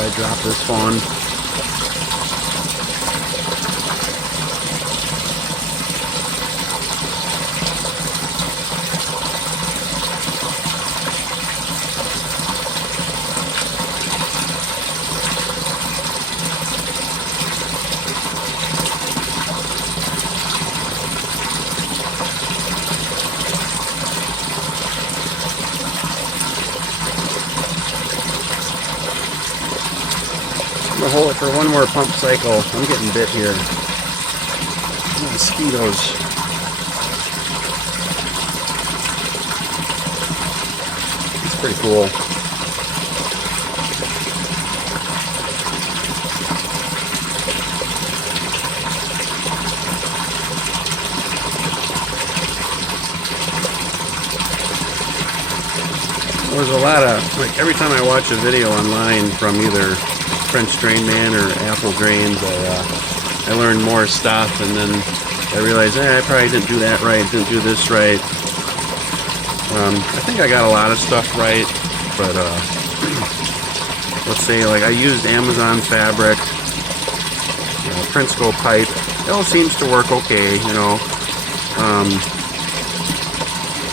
if I drop this phone. I'm gonna hold it for one more pump cycle. I'm getting bit here. Mosquitoes. It's pretty cool. There's a lot of, like, every time I watch a video online from either French Drain Man or Apple Drains, I learn more stuff, and then I realize, I probably didn't do that right, didn't do this right. I think I got a lot of stuff right, but let's say, like, I used Amazon fabric, Princeco pipe. It all seems to work okay, you know.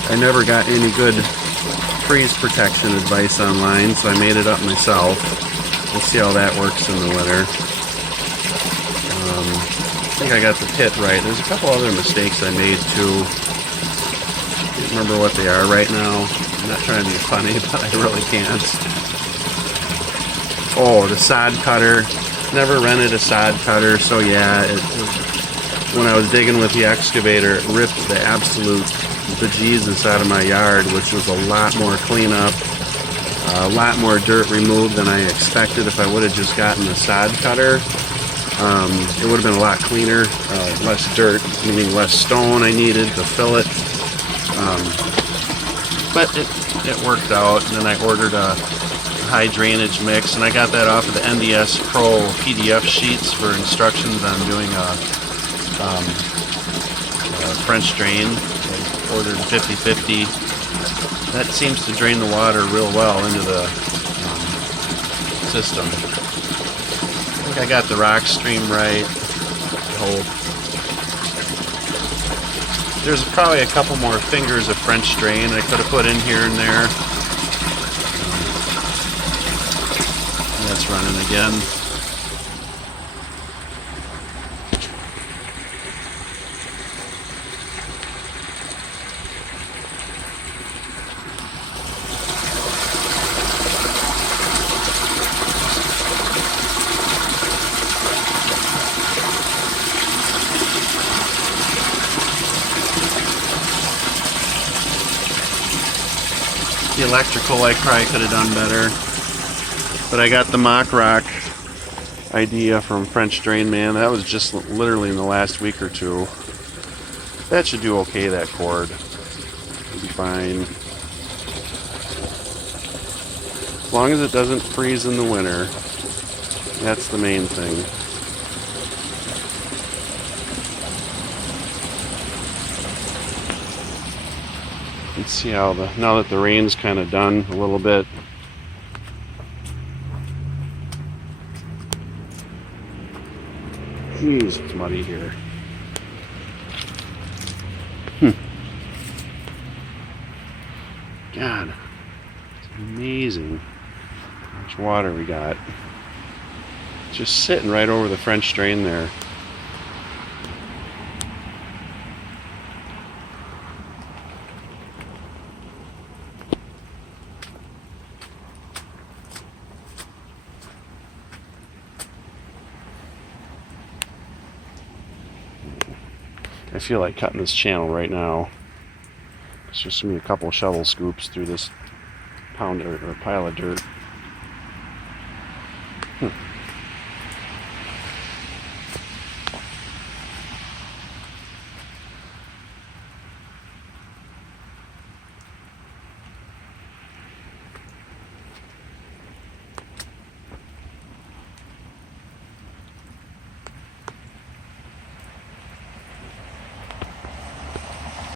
I never got any good freeze protection advice online, so I made it up myself. We'll see how that works in the winter. I think I got the pit right. There's a couple other mistakes I made too. Can't remember what they are right now. I'm not trying to be funny, but I really can't. Oh, the sod cutter. Never rented a sod cutter, so yeah, when I was digging with the excavator, it ripped the absolute bejesus out of my yard, which was a lot more cleanup, a lot more dirt removed than I expected. If I would have just gotten the sod cutter, it would have been a lot cleaner, less dirt, meaning less stone I needed to fill it. But it worked out, and then I ordered a high drainage mix, and I got that off of the NDS Pro PDF sheets for instructions on doing a French drain. I ordered 50/50. That seems to drain the water real well into the system. I think I got the rock stream right. I hope. There's probably a couple more fingers of French drain I could have put in here and there. And that's running again. The electrical I probably could have done better, but I got the mock rock idea from French Drain Man. That was just literally in the last week or two. That should do okay, that cord. It'll be fine. As long as it doesn't freeze in the winter. That's the main thing. Let's see how now that the rain's kind of done a little bit. Jeez, it's muddy here. God, it's amazing how much water we got. Just sitting right over the French drain there. I feel like cutting this channel right now. It's just gonna be a couple shovel scoops through this pound or pile of dirt.